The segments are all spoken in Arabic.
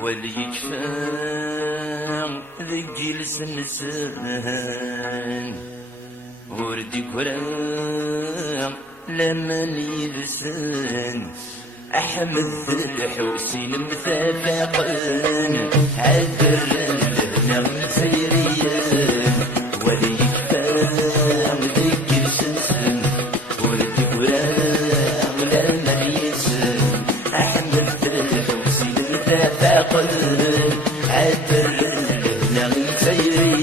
واللي يكفى ذي لسنسان وردي كرام لما يلسان أحمد الحوسين مثافقان عذر لنا سيريان واللي يكفى ذي لسنسان وردي كرام لما يلسان أحمد الحوسين مثافقان عذر لنا سيريان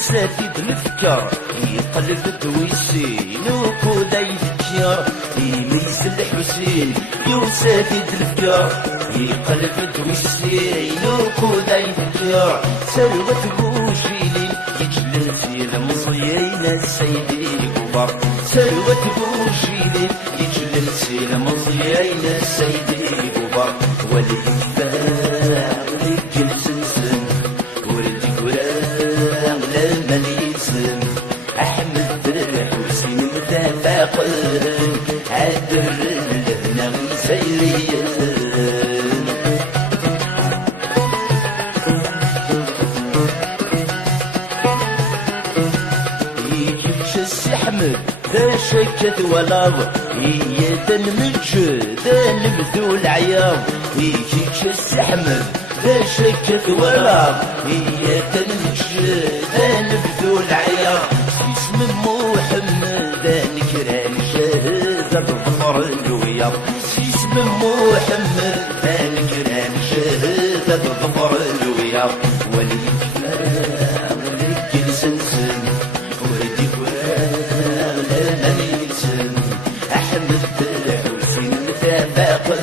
ساتي بالفكر يقلب الدويسين وكودا يفكر يميز الحسين يوساتي بالفكر يقلب الدويسين وكودا يفكر سلوة بوشيلين يجلل في المصيين السيدي كبر سلوة بوشيلين يجلل في المصيين السيدي كبر ولي يفاق رجل سنسن ولدي كرام لما يسلم أحمد الحسين متفاقن عذر لنا سيريان يجيش السحمد ذا شكت ولاض هي ذا المجد ذا نبذو العياض يجيش السحمد ذا شكت ولاض هي ذا المجد ذا نبذو العياض اسم محمد ذا نكران شهد الظفر الوياض اسم محمد ذا نكران شهد الظفر الوياض ولي كفاء ولك سنسن ولدي كفاء لمن يلسن أحمد الحسين متفاقن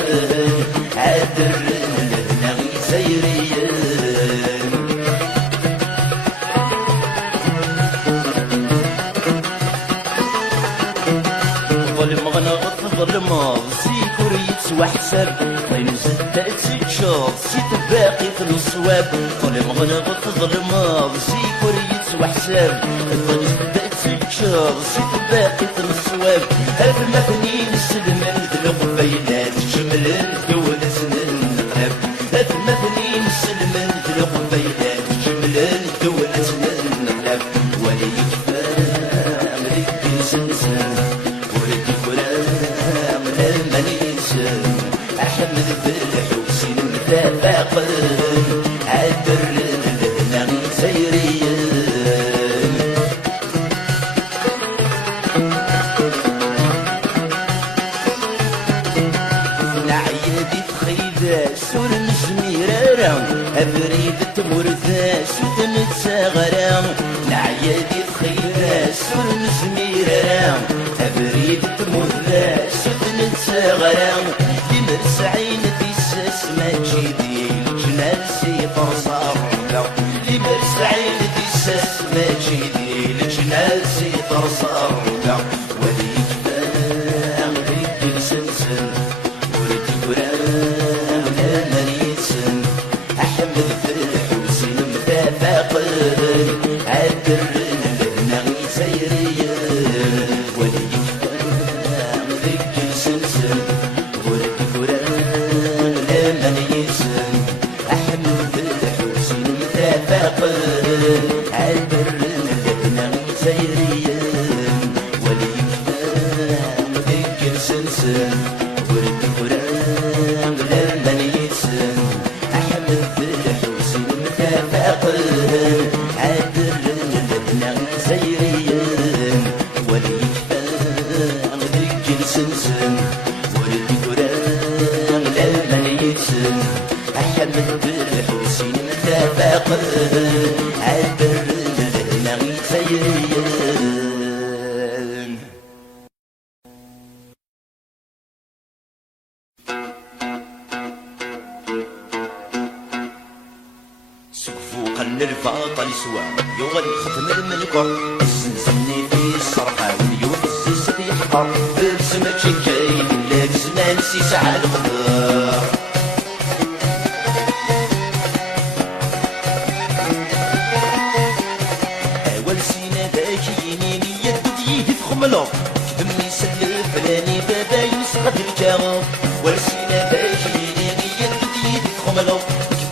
عذر لنا سيريان ظلم غنغط ظلم سيكور يتسوى حساب طين ستة تشوف سيت باقي في الصواب ظلم غنغط ظلم سيكور يتسوى حساب طين ستة تشوف سيت باقي في الصواب هذا المثنين السلمان ذلق بينات شمل الدولة سنن القلب هذا المثنين السلمان ذلق بينات شمل الدولة سنن القلب ولي يكفى ملك سنسان ولدي كرام لما ينسان أحمد الحسين متفاقن عذر لنا سيريان نعيدي تخيداس ونزميرارا أبريد تمرثاس وتنتساغرا نعيدي تخيداس ونزميرارا أبريد تمرثاس وتنتساغرا لمرسعين تيساس ما تجيدي الجنال سيطر صارنا لمرسعين تيساس ما تجيدي الجنال سيطر صارنا ولي كفاء رجل سنسن ولدي كرام لما يتسن أحمد الحسين متفاقن عذر لنا سيريان ولي كفاء رجل سنسن ولدي كرام لما يتسن أحمد الحسين متفاقن عذر لنا سيريان ولي كفاء رجل سنسن ولدي كرام لما يتسن أحمد الحسين متفاقن عذر لنا سيريان ولي كفاء رجل سنسن ولدي كرام لما يتسن أحمد الحسين متفاقن عذر لنا سيريان سقفو قل الفاطل سوا يغني ختم المنكر السنسني في الصرحة واليوز سدي حقر برسمة شكاين لك زمان سيس على الخضر أول تخملو كدمي سلف فلاني بابا يسقط الكاغو ورسينا باجيني يد يد تخملو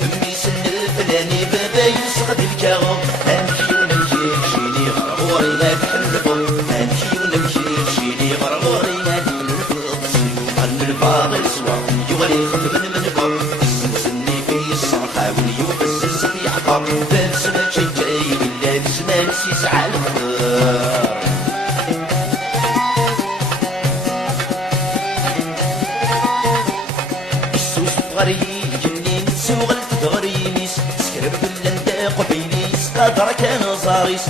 كدمي سلف فلاني بابا يسقط الكاغو امشي ونمشي شيني غرغوري ما تحلفو امشي ونمشي شيني غرغوري ما تحلفو قلب الفاضل سوا يغلي خدم منكم سني في الصرخة وليوبس في حقا بس ما تشجعي ولا بسمان سيسعى الخضر جنين سوغلت دغرينيس سكرب اللنداق بينيس قدر كان صاريس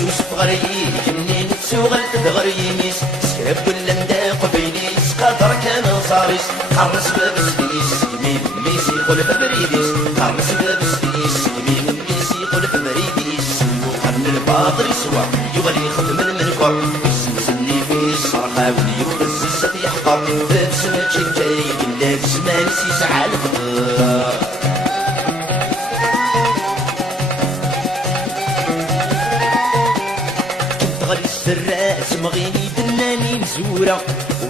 يوسف غري جنين سوغلت دغرينيس سكرب اللنداق بينيس قدر كان صاريس خرس باب سديس يمين ميسي قلب بريديس خرس باب سديس يمين ميسي قلب بريديس وقرن الباطل سوا يغلي خدم المنكر سني في الصرخة وليوبس في حقا بس ما تشجعي إلا بسمان سيسعى الخضر كنت غالي السراس مغيني دناني مزورة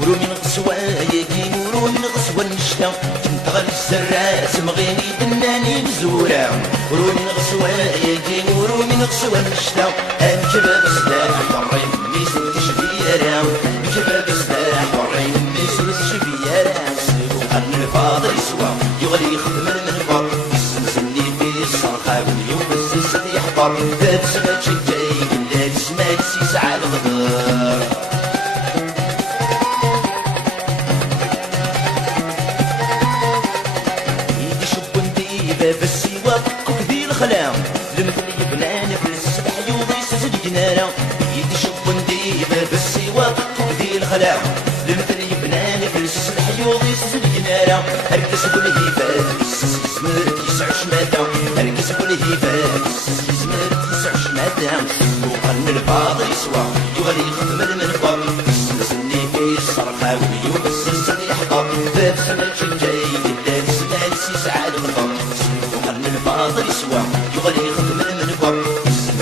ورو من غسوة يدين ورو من غسوة نشتا كنت غالي السراس مغيني دناني مزورة ورو من غسوة يدين ورو من غسوة نشتا أمشباب سلاح ضرين ميسو تشبيرا أمشباب سلاح ضرين ميسو تشبيرا وقرن الفاضل سوا يغلي خدم المنبر يسنسني في الصرخة واليوم الزيت يحضر لابس ما تشجعي إلا جسمك سيسعى الغدر يدي شب نديبة بالسيوة كوكدي الخلام لمثل يبنان في السبح يوضي سجد جنارة يدي شب نديبة بالسيوة كوكدي الخلام لمثل يبنان في السبح يوضي سجد جنارة هركس بالهيفات يزمر يسع شماتة هركس بالهيفات يزمر يسع شماتة وقرن الفاضل سوا يغلي خدم المنبر سني في الصرخة وليوبس يحضر باب سنة تشجعي إلا لسمان سيسعى الغضب وقرن الفاضل سوا يغلي خدم المنبر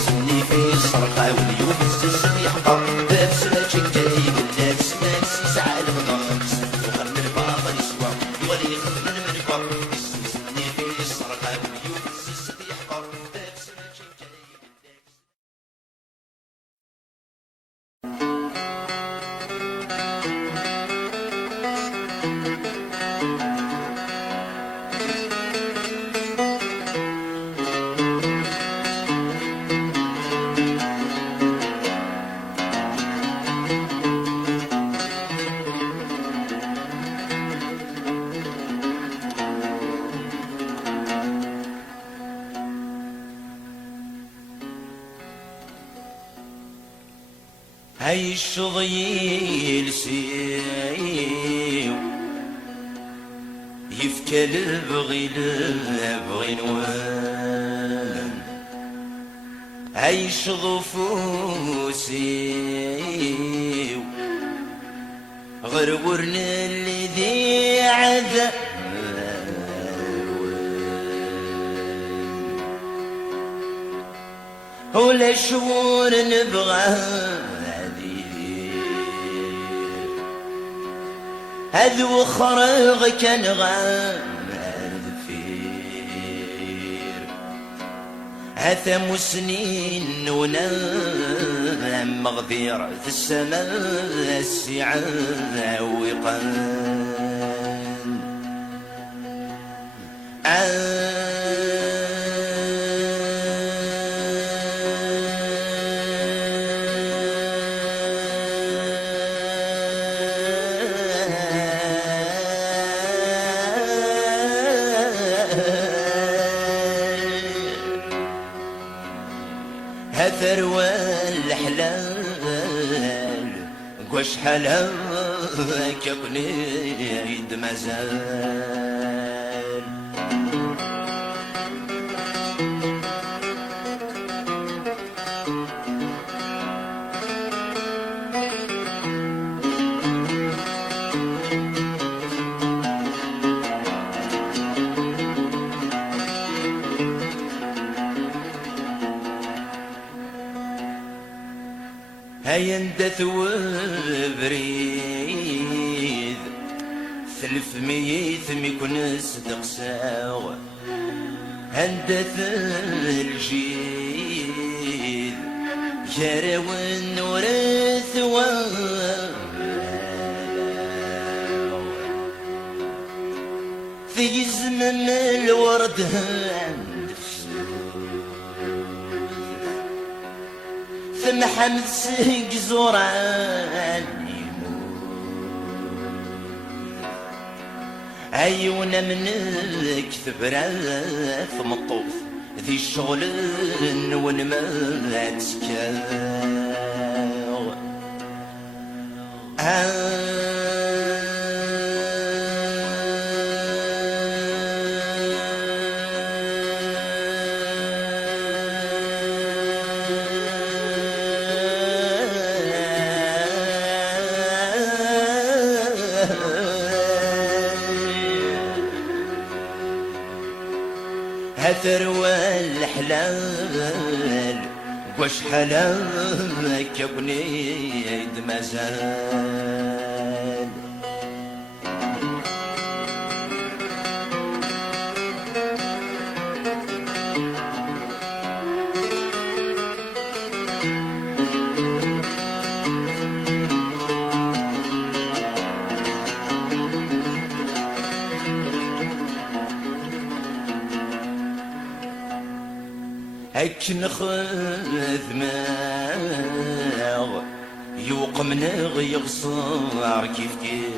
سني في الصرخة وليوبس يحضر باب سنة تشجعي إلا لسمان سيسعى الغضب وقرن الفاضل سوا يغلي خدم المنبر سني في الصرخة وليوبس يحضر باب سنة تشجعي هاي الشظيل سيو يفكى البغي نوان هاي الشظفوسيو غرورنا اللي ذي عذاب ولا شعور نبغى هذو خرق كان غافير هثم سنين ونام مغفير في السماء السعادة وقان ثروة الحلال قوش حلال كقنيد مازال هيا ندث وبريد 300 ميكون صدق ساوى هندث الجيد جرى والنورث في زمن الورد ثم حمد سهق زوران عيونا منك ثبراث مطوف ذي الشغل ونما تسكاو ثروة الحلال وش حلالك يا بنيد مازال هيك نخذ ماغ يوقم نغ يغصار كيف كيف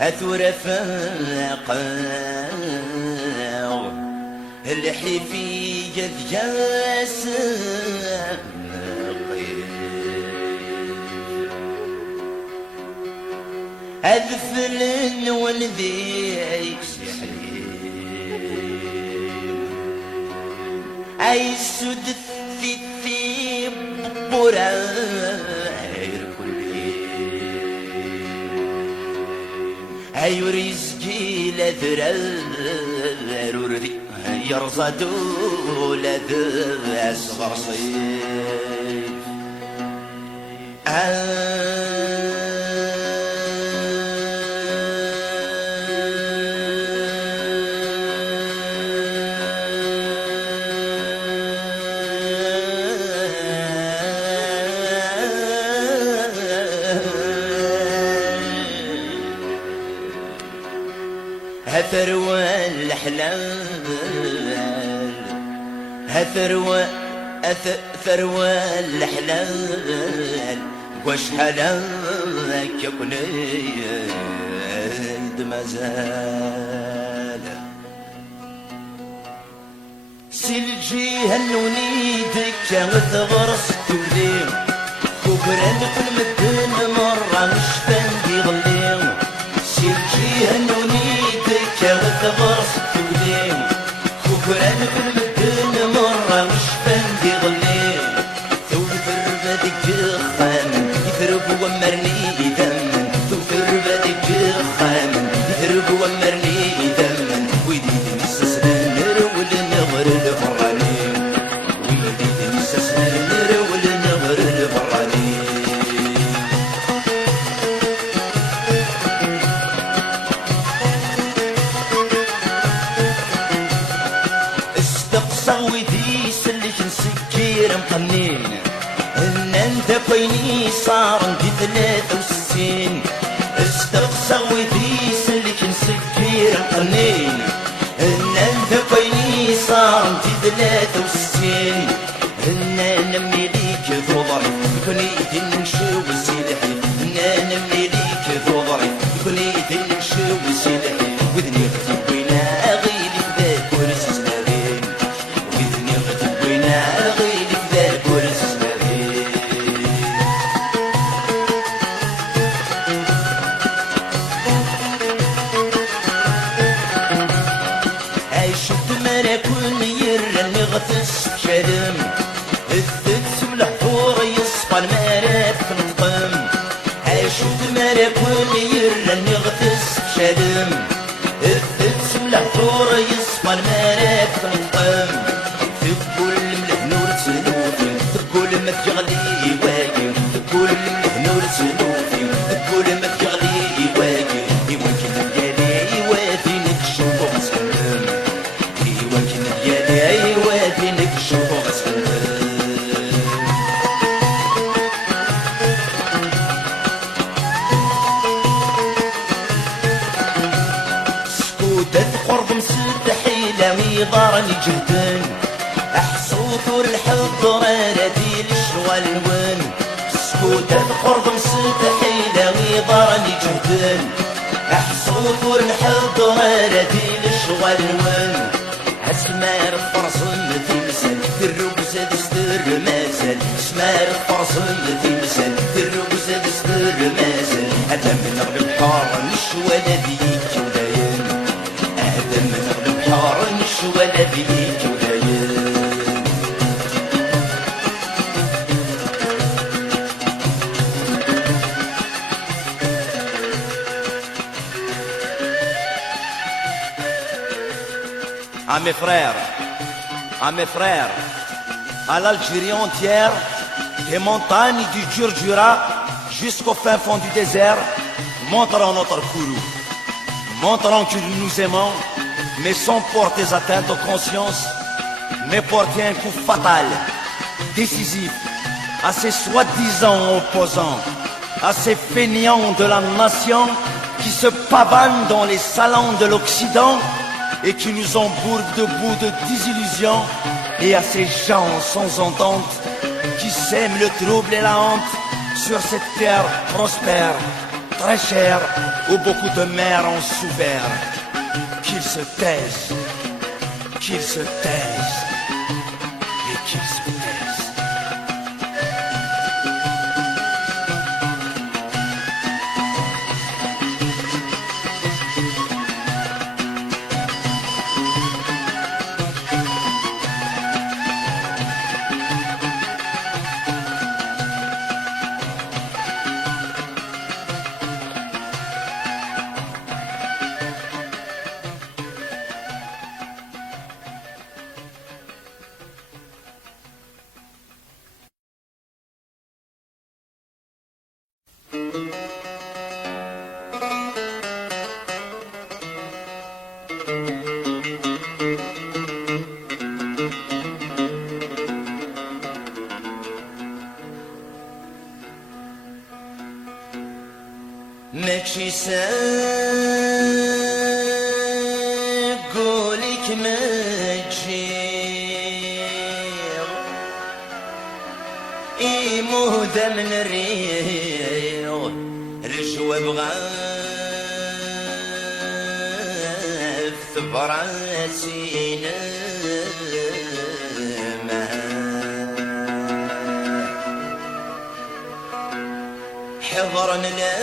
هثورة فاقاغ الحفية ذياس أذفلن ونذيك أي سدت في براير كلي أي رزقي لذرر ورذي يرصدوا لذر أصغر صيف هثروة الحلال ثروة الحلال وش حلالك يا بنيد مازال سلجي هنونيدك وثغرس توليم كبران كل مدن مرة مش فاندي ظليم سلجي هنونيدك وثغرس توليم كبران كل مدن مرة مش فاندي ظليم ثوفر بدك خام يثرب ومرني دم ثوفر بدك خام يثرب ومرني دم ويدي نستسنر ولنغر الفراني ويدي نستسنر ولنغر الفراني استقصى ويدي سلك نسكير مقنين ان انت كويني صار عندي 63 استقصى ويدي سلك نسكير مقنين ان انت كويني صار عندي 63 ان انا مليك ضري كوني نمشي وسيلحي ان انا مليك ضري كوني نمشي وسيلحي وذني غتب وينا غيلي فداك ورسس نارين وذني غتب وينا غيلي فداك ورسس نارين عيشت مراكون يرني غطس شرم الثلث والحور يصفى المراك نطقم عيشت مراكون يرني غطس شرم الثلث والحور يصفى المراك نطقم في كل ملح نور تسلوفي في كل ما تغلي واقع ويضارني جهدن احصوت والحضر رادي للشوالون سكوتة القرب مستحيلة ويضارني جهدن احصوت والحضر رادي للشوالون اسمار فرصن تمثل في الرقصة دستور مازال اسمار فرصن تمثل في الرقصة دستور مازال هذا من البحار نشوى لذيك وداين هذا من البحار نشوى لذيك وداين À mes frères, à l'Algérie entière, des montagnes du Djurdjura jusqu'au fin fond du désert, montrons notre courroux, montrons que nous nous aimons, mais sans porter atteinte aux consciences, mais porter un coup fatal, décisif, à ces soi-disant opposants, à ces feignants de la nation qui se pavanent dans les salons de l'Occident et qui nous embourbent debout de désillusions, et à ces gens sans entente qui sèment le trouble et la honte sur cette terre prospère, très chère, où beaucoup de mères ont souffert. Qu'ils se taisent, qu'ils se taisent, et qu'ils se taisent. ماشي ساقولك ما تجيغ إيمودة من الريغ رجوة بغاف ثبراسينا حضرنا لا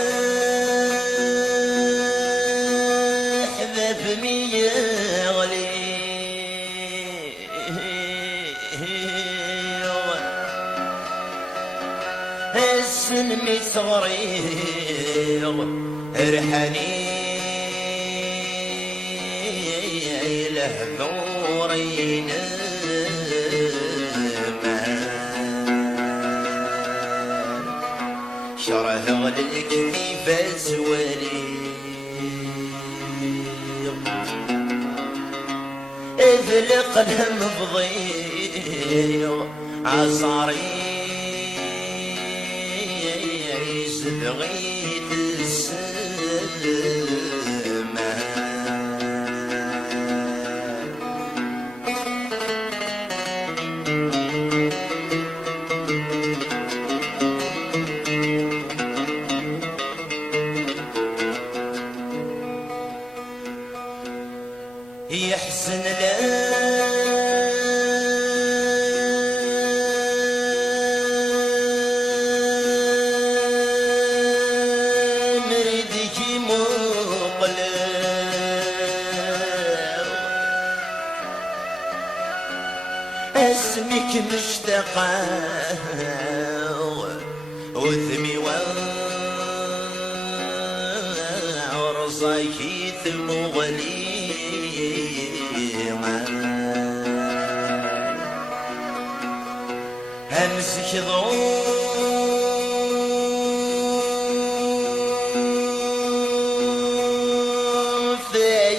حباب ميغلي السن مصغريغ رحاني لهذورين شره غلك كيف زوالي إذ القلم بضيع عصاري صدغيت السماء يحزن لا مردك مقلب اسمك مشتاقة وثمي ورصاك ثمغلي همسك ضوف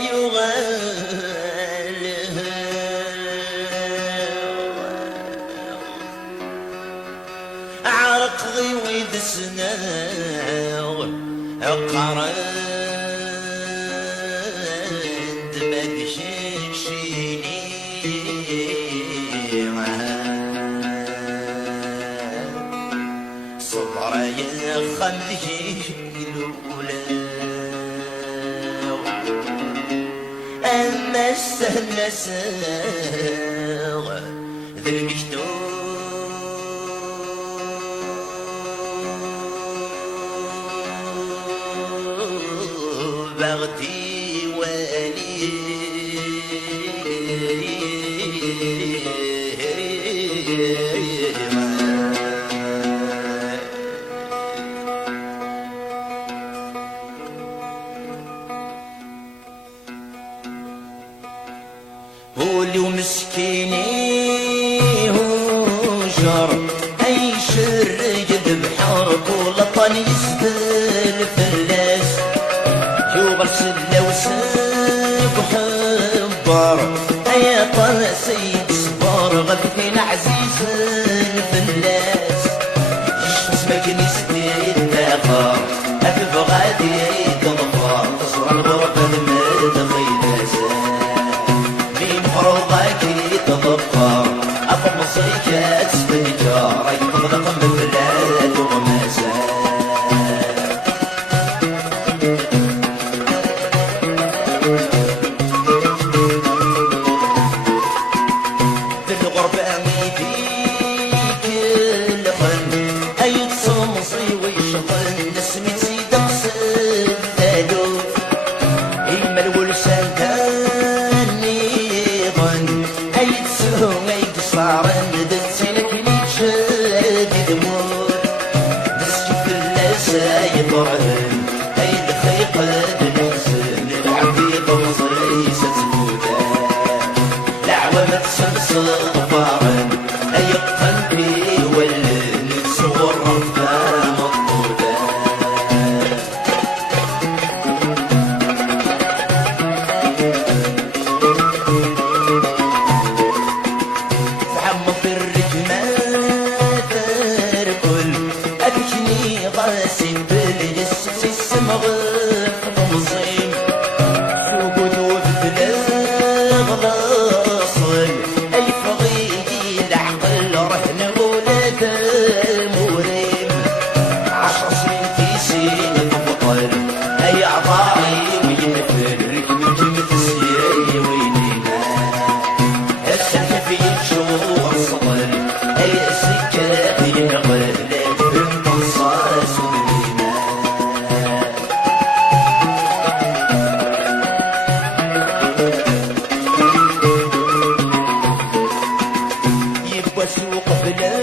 يغال عرق ضيوي دسناغ قرند مدششيني يا خمدي الأولى أما السهل ذا المكتوب بغدي والي هولي ومسكيني هجر اي شرق بحر كل طن يستل فلاس يوبر سله وساق وحبر اي طن سيد صبر غدفين عزيز الفلاس اسمك نسدي الدافر اكف غادي تضفر تصرى الغرفه المد خيداسه مفروضك تضفر أفضل صيكات سبيجار يطلق من بلاد وغماسة في الغربة ميديك الخن أي تصمصي ويشطن نسمي تزيد مصد ثالوث إما الولسان صار ندتي لك نتشاد دمور نسجد اللاسا يضرهن اي الخيق الحسن العبيد مصريسة تفوتا العوامة تسلسل ظفارن اي قلبي ولن نتصور رفا مضبوطا غاسم بالجس السمغف مصيم سوقود وبدلاغ لاصل اي فغيدي العقل رهن ولاد الموريم 10 سنين في سين تبطل اي اعضائي وينفل ركبت متسيري وينينا السنة في الشهور صغر اي سكات ينغل وسوق بلا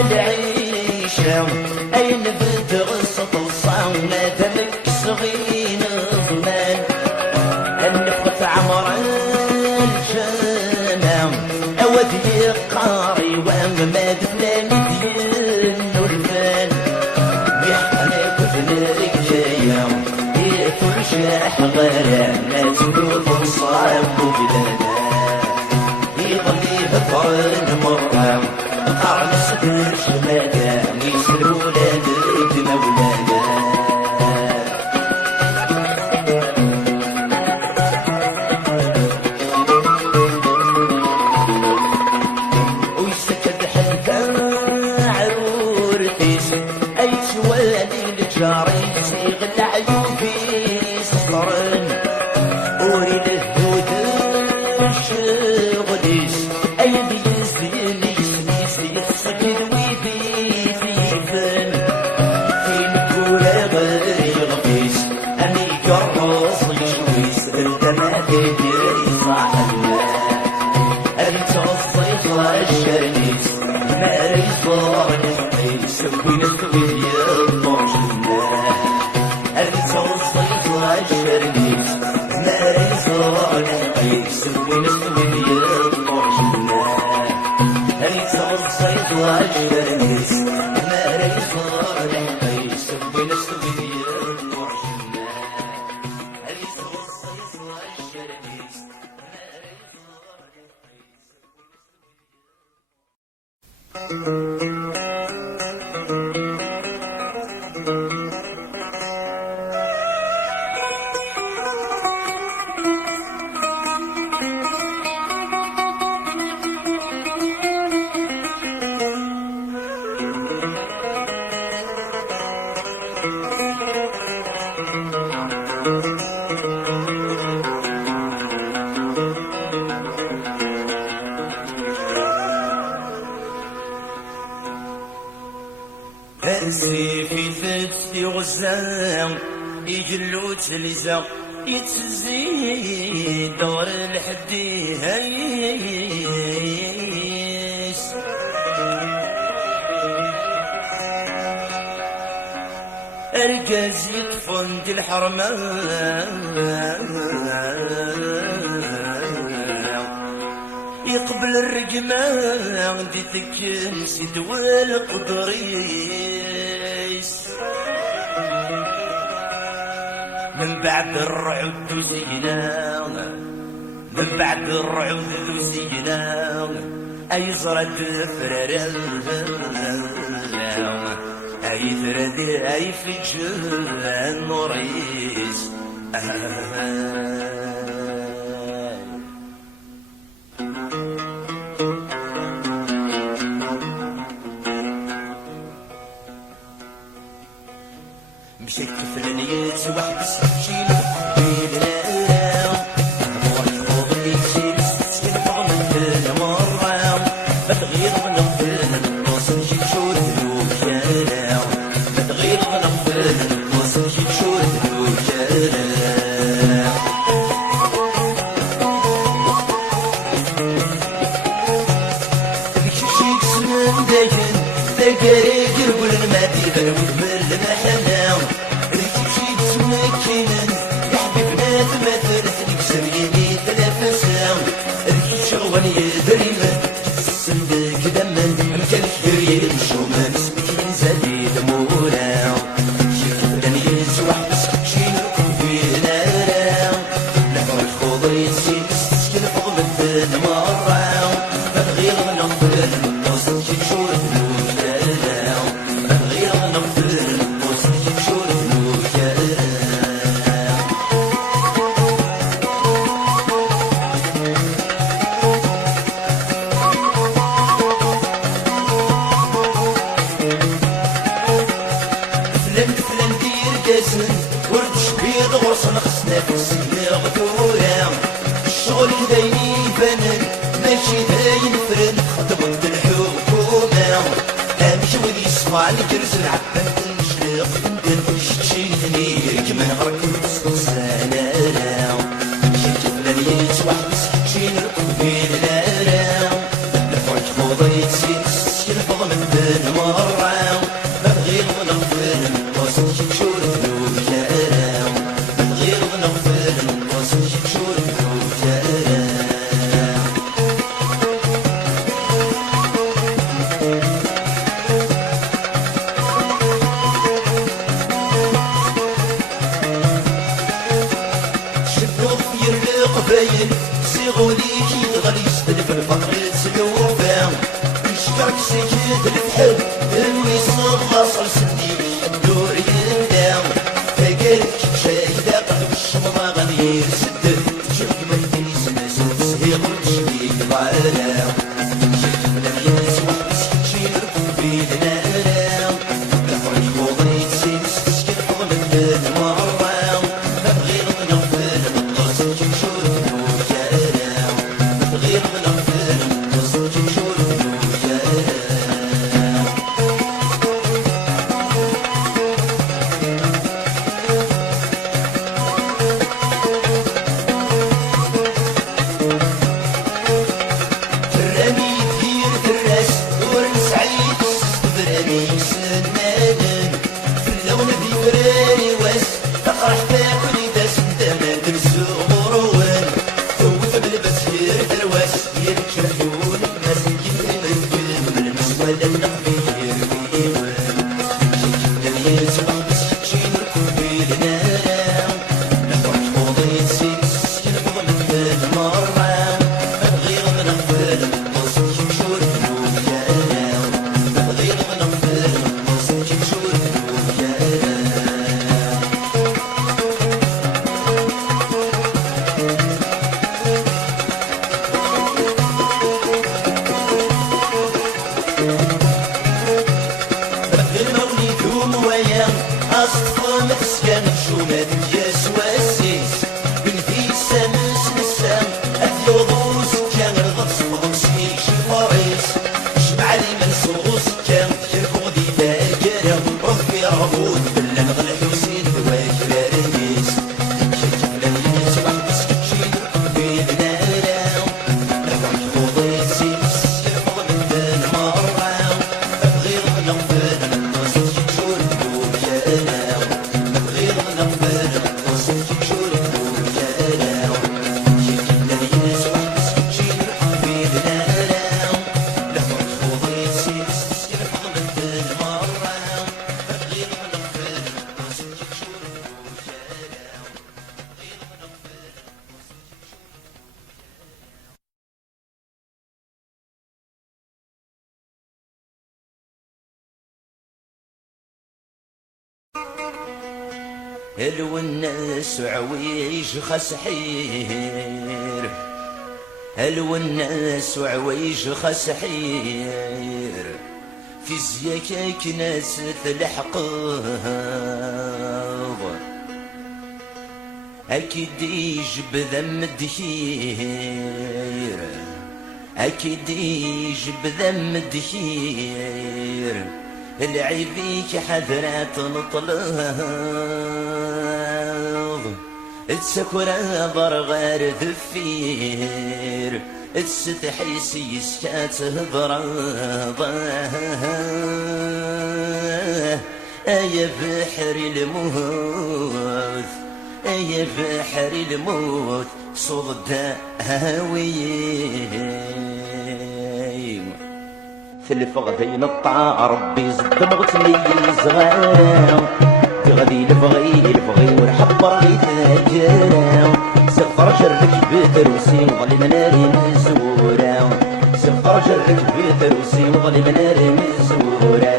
العيشة أي نبت غصة الصاونة دمك صغين ظلال النفقة عمر الجنة أودي قاري وما دفلا مدين والفال بيحقنك وفنك جاية يفرشاح غرام لا تدوث صعب وبلانا يغلي بطرن مرام قرن سكر شمادا يسر ولادك مولانا ويسكد حتى عرورتيس اي توالي لجاريتي غل عيوبي صرن اريد الهود الشغليس اي بيزيني سميسي السكر ويدي فيفن فين كورا غير غفيس امي كرص يشويس الدمع تدري صاحبنا انت الصيف الشرنيس ما ريصار نحيس ونسوي ديال طرشنا انت الصيف الشرنيس ما ريصار نحيس ونسوي ديال طرشنا انت الصيف الشرنيس ما ريصار نحيس ونسوي ديال طرشنا انت الصيف الشرنيس سيفي فتي غزام يجلو تلزا يتزيد دور الحدي هيس الجاز يطفن دي الحرمان يقبل الرجمان دي تكنسي دوال قدريس من بعد الرعود وزينا من بعد الرعود وزينا اي زرد فرار اي ثرد اي فجر النوريس مشيت كفلانيات واحد السكين بيدنا مورك فوضي تشيل السكين فوق من مرة ما تغير ونغفل النص نجي تشور الوكالة ما تغير ونغفل النص نجي تشور الوكالة بكشيك سنان داكن داكاري قربل المادي غنود من المحنة مكينن يا حبيبنا تماثل لك سميني تلافسا ركيب شغوان يدريمن السندك دمن مكان كبير الشومان سمين زادي دمونا شيك بلان يزوح بس شين ركن في نارا نحو الخوض يتسين تسكن فوق مثل مرة فنغير من أفضل النص نجي تشور الوكالة فنغير من أفضل النص نجي تشور الوكالة ورد شبيض غرصن خصنا في السنة غدورة الشغل كدايني يبانن ماشي داين فرن خدمت الحكومة امشي ودي يسمع الجرز العبان تنشلق ندن شتشيني كمان غركن تسقسانا شيك فلان يتسوح بس شين ركن بين نارا لفرج خوضي يتسين سكين فضل من دن مرة بغير ونغفل الوصل شيك شور باين صيغوا ليك يغلي يستلف الفقر تسلوفا يشكرك سيد الفحل الويصل خاصر سندي الدور يندام فقالك شايدة قلب الشمضة غادي يسدد تشوف من تنيس مسد سهيق وتشبيك ضعلا شفت من الغيس وحبس شي نركب بين نارا الفرج وضي تسيس تسكن فضل المرة فبغير نغفل النص كنشور غير من أفضل وصلت شور فراني كثير الراس ورن سعيد فراني سنان في اللون ذي فراني واس تقرح تاكل داس داما درسو مروان ثوث بالبس درواس يركبون مسجد المسجد من المسوال النقبي يرويون شكل يسوع بس شين ركوبي لنا نفرح موضي تسين سكين فضل من المرة غير من أفضل وصل شور الوكالة غير من أفضل وصل شور الوكالة أصفر مسكن شومات يسوى السيس بنتي سامس نسام أثيوضوس كان الغطس وغمسي شي فريس شمع لي من صوص كان يركض ذا الجرم الوناس وعويج خسحير الوناس وعويج خسحير في زياك ناس الحقاض أكيد يجب ذم الدخير أكيد يجب ذم الدخير العيبيك حذرات الطلاض تسكر ضرغار ذفير تستحيسي يسكات هضراض يا بحر الموت يا بحر الموت صد هاويين في الفغذين الطاع ربي زد مغتني صغار تغذي الفغي ورحب رغيت الجيران سفر جرك بتروسي وظلي مناري مزورا سفر جرك بتروسي وظلي مناري مزورا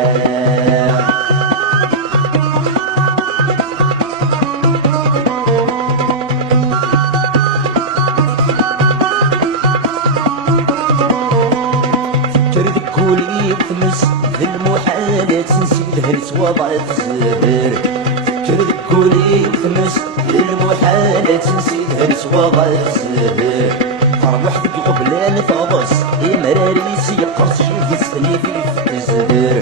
في المحالات نسيلها نتواضع الزهر فكر ذكولي وثمس في المحالات نسيلها نتواضع الزهر فرح ذك غبلان فاضس مراريسي قرص يسني في الزهر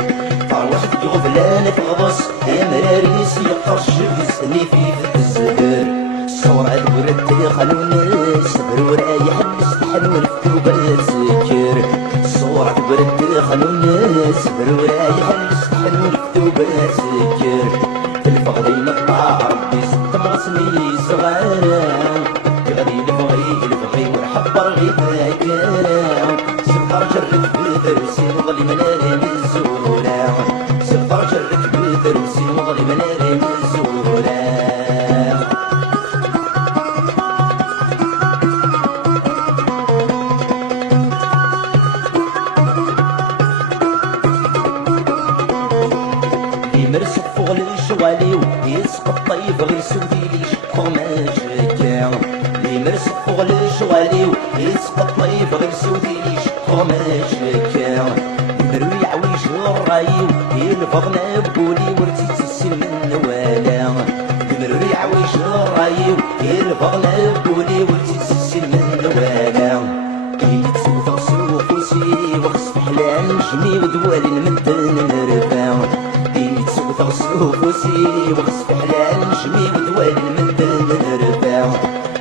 فرح ذك غبلان فاضس مراريسي قرص يسني في الزهر الصورة الورد خلونا صبر ورايح نستحنون في توبة سكر الصورة الورد خلونا صبر ورايح نستحنون في توبة سكر في الفغدين الطاع ربي ست مغسني صغار يغني الفغي ورحب رغي ذاكرا سفر جرك بذروسي وظلي مناري مزورا سفر جرك بذروسي وظلي مناري مزورا يسقط طيب غير سودي لي شقو ما شكا لي مرسق فوق الشوالي يسقط طيب غير سودي لي شقو ما شكا مروي عويش الرايو يلفظنا بقولي ورتيت السن من والا مروي عويش الرايو يلفظنا بقولي ورتيت السن من والا يتسوف سوفوسي وخص حلال نجمي ودوال من تنرفا سوفوسي وخصف حلال نجمي ودوال من تنرفا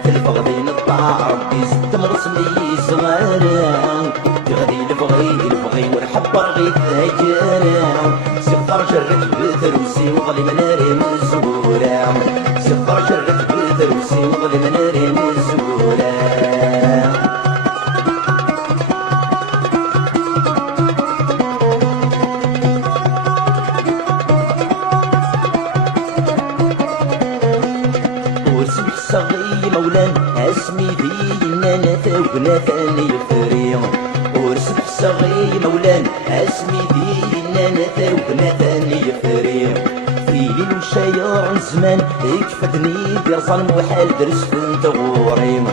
في الفغدين الطاع ربي ست مرسمي صغارا يغدي الفغي ورحب رغيت ذاكرا سفر جرك بذروسي وظلي مناري مزورا سفر جرك بذروسي وظلي مناري مزورا صغي مولان اسمي بينا نثوبنا ثاني فريم ورسم صغي مولان اسمي بينا نثوبنا ثاني فريم في ليل وشاير زمان يكفدني بيرصان محال درس فنت غوريم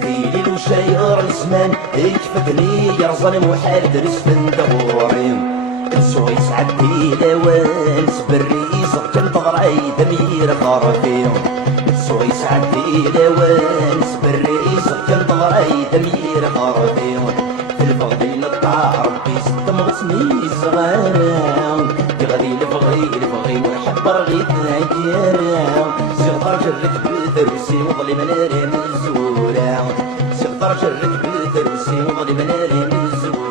في ليل وشاير زمان يكفدني يرصان محال درس فنت غوريم سوي سعدي لوان سبري صغت الفغراي دمير خرفيم سوي سعدي لوان سبري صغت الفغراي دمير خرفيم في الفغدين الطاع ربي ست مغسني صغارا يغدي الفغي ورحب رغيت ذاكرا صغر جرك بذروسي وظلي مناري مزورا صغر جرك بذروسي وظلي مناري مزورا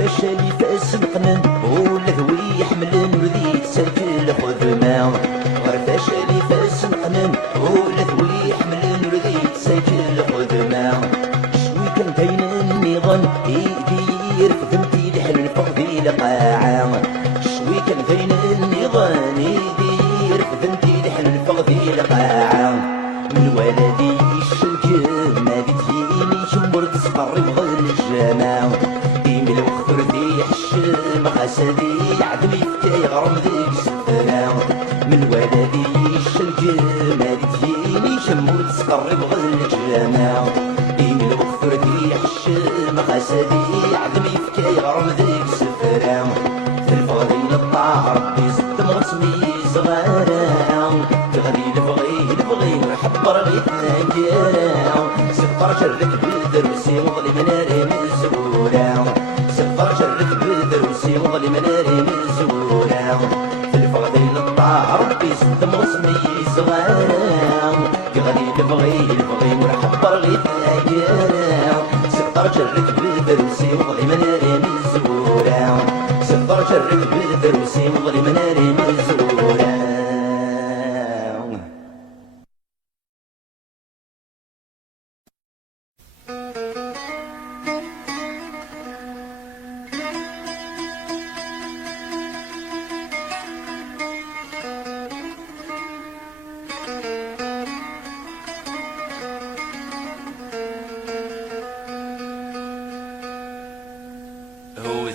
فشالي فاس مقنن ولا ذوي يحملن وذي تسلكل خذما غير فشالي فاس مقنن ولا ذوي يحملن وذي تسلكل خذما شوي كان كاين النظام يدير في ذمتي لحل الفقدي لقاع هذه الشلجم هذه تجيني شم وتسقرب غزل الجامع إيميل وفردي حشم خاسدي عدم يفكا يغرم ذيك سفرام في الفضيل الطاع ربي زد مغسمي صغارا تغني لبغي نحبر غيتنا كيرا سفر شرك بالدروسي مظلم ناري من الزبورا سفر شرك بالدروسي مظلم ناري من الزبورا في الفضيل الطاع ربي زد مغسمي صغارا تغني لبغي نحبر غيتنا كيرا سفر شرك بالدروسي مظلم ناري من الزبورا سفر شرك بالدروسي مظلم ناري من الزبورا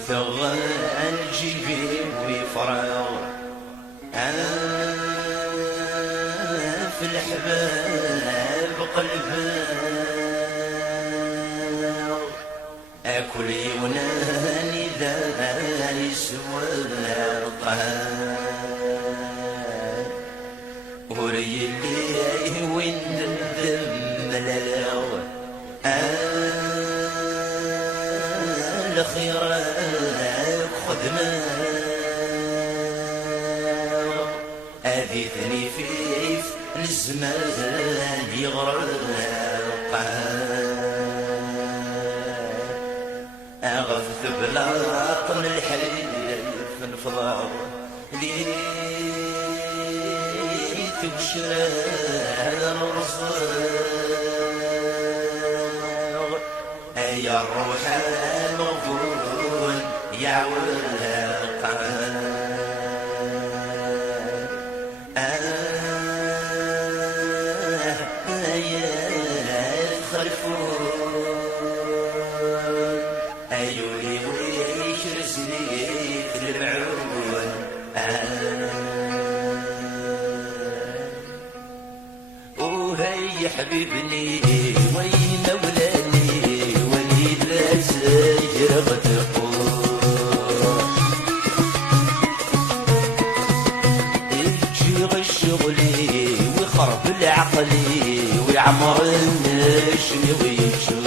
ثغال جيبي ويفرغ في الحباب قلبه أكل يوناني ذا يسوى الطهار وري اللي وين الدم ملاو الخيرات خدمة أذيثني فيف الزمان يغرق أغث بلاطن الحليل في الفضاء ليت وشراد الرصاص يا الروح المغفور يا والقلب يا الخلفون أيولي ويش رسليك المعون وهي حبيبني وين ولاني وليد لا سير شغلي ويخرب العقلي ويعمر النشم ويشور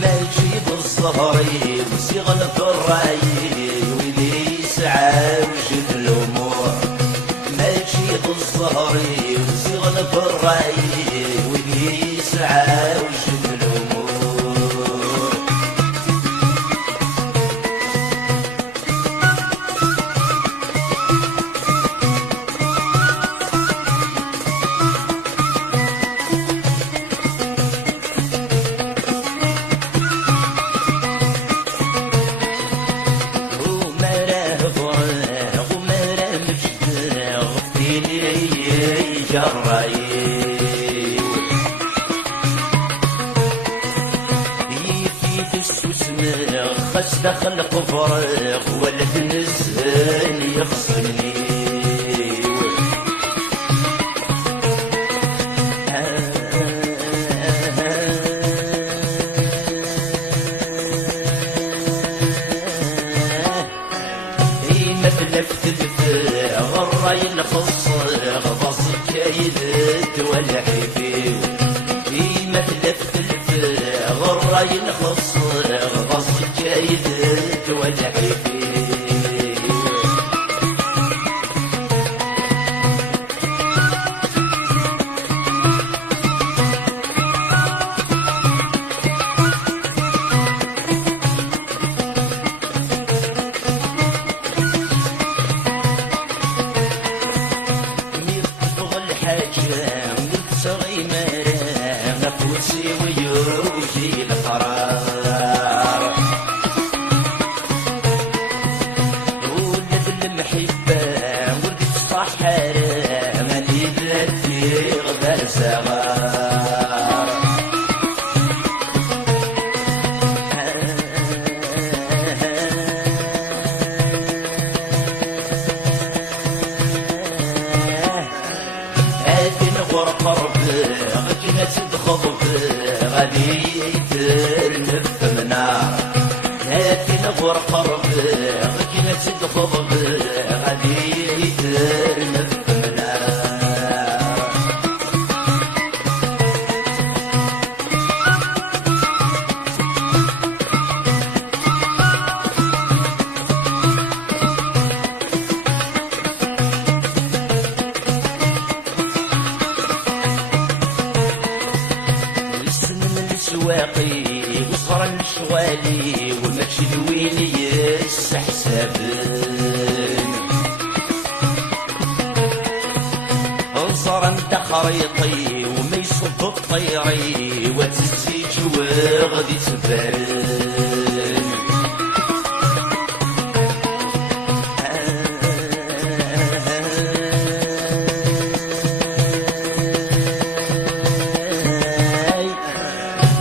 ما يجيب الصهري وصيغل في الرأي ويلي يسعى وجد الأمور ما يجيب الصهري وصيغل في الرأي يسعى وجد الأمور وما راه فراغ وما راه مجدراغ فيني جراي خش دخل قفرق ولد نزل يخصني مثل افتدفع غراي الخص غبص كايدت والحبيب مثل افتدفع غراي الخص غبص كايدت والحبيب ويروجي القرار ولد المحبة ولد الصحراء ماني ذاتي غدا صغار كيما تدخل غادي ترنف منار هاتي نغور قرب كيما تدخل غادي ترنف منار السواقي وصغر المشوالي وماشي الويلي يستحسبن انصر انت خريطي وما يصد الطيري وتزيج وغدي تبان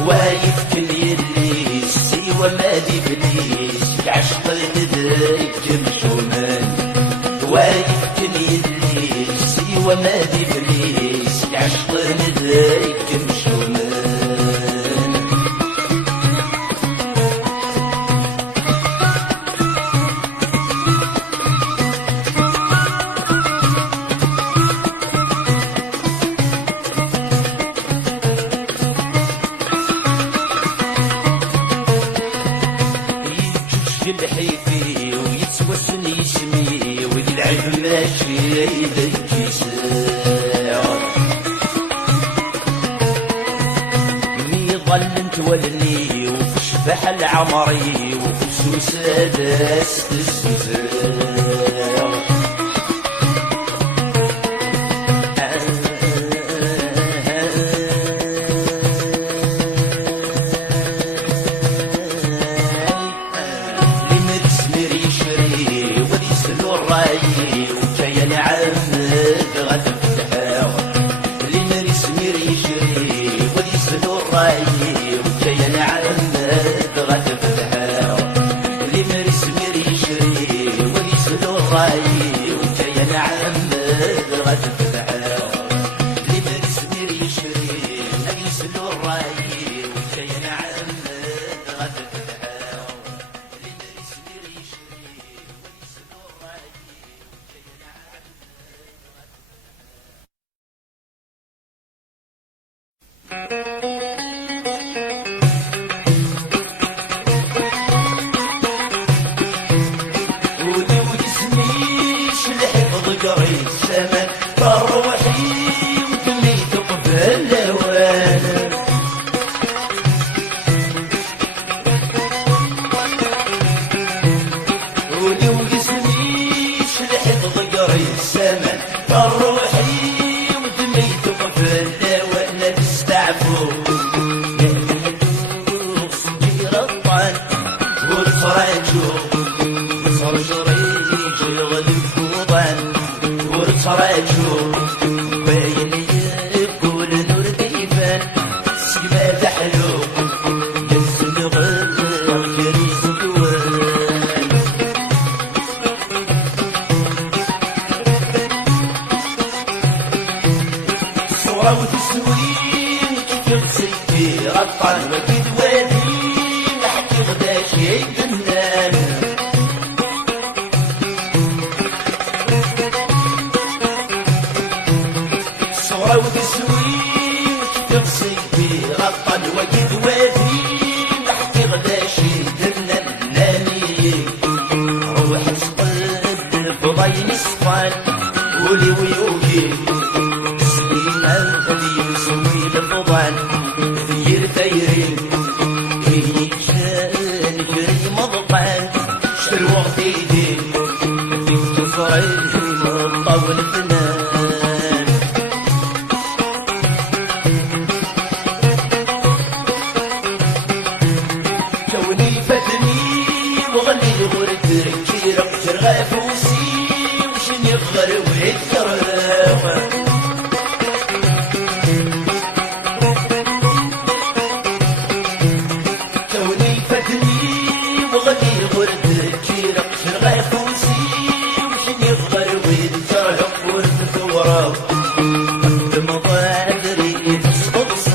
وايف كل يلي سيوى ما دي بليس عشق لذيك مشومان وايف كل يلي سيوى ما دي بليس عشق لذيك مشومان الحيفي ويتوسن يشمي ويلعب ماشي يديك يساع مي ظل تولني وفي شبح العمري وفي سوسادس الززاع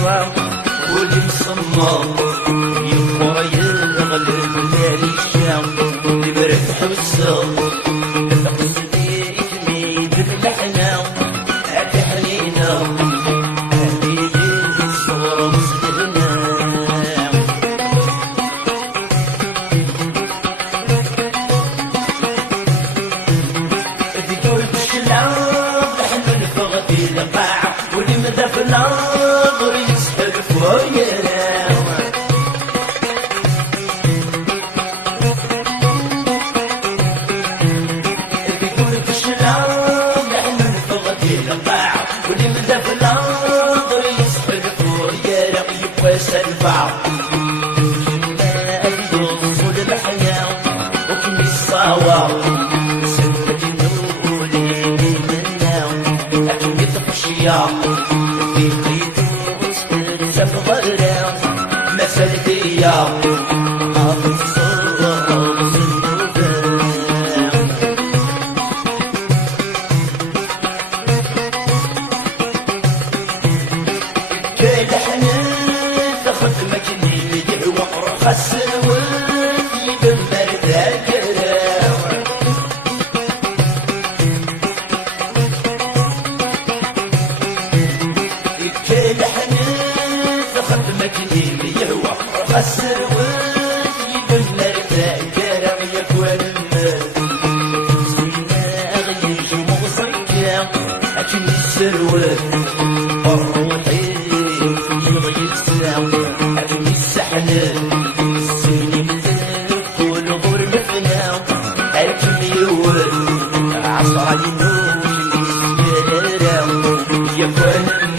واللي مصمم يبغى يغلب مالي الشام اللي مرتاح والسام تقصدي تميد اللحنا هاتي حنينة هاتي الصورة مصدرنا تقول بالشلاب لحن الفغدي لقاع واللي مدى في النظر يسحب فوينا واللي مدى في النظر يسحب فوينا يبقى سلفع ما يوصل الحياة وكل الصواب في قيدوس سف غرام مسألتي حافظ صورة كل حنان تاخد مكني يدعو رخص الولد يدمر ذاكرة كل حنان تاخد مكني يهوى رخص الولد يدمر ذاكرة يكون المال زينا أغيش ومغصيكا أكن السروال الروحي يبغي يتساوى أكن السحنان السيني ملك والغور مفناو أكن يوال عصر ينوش يسيراو يكون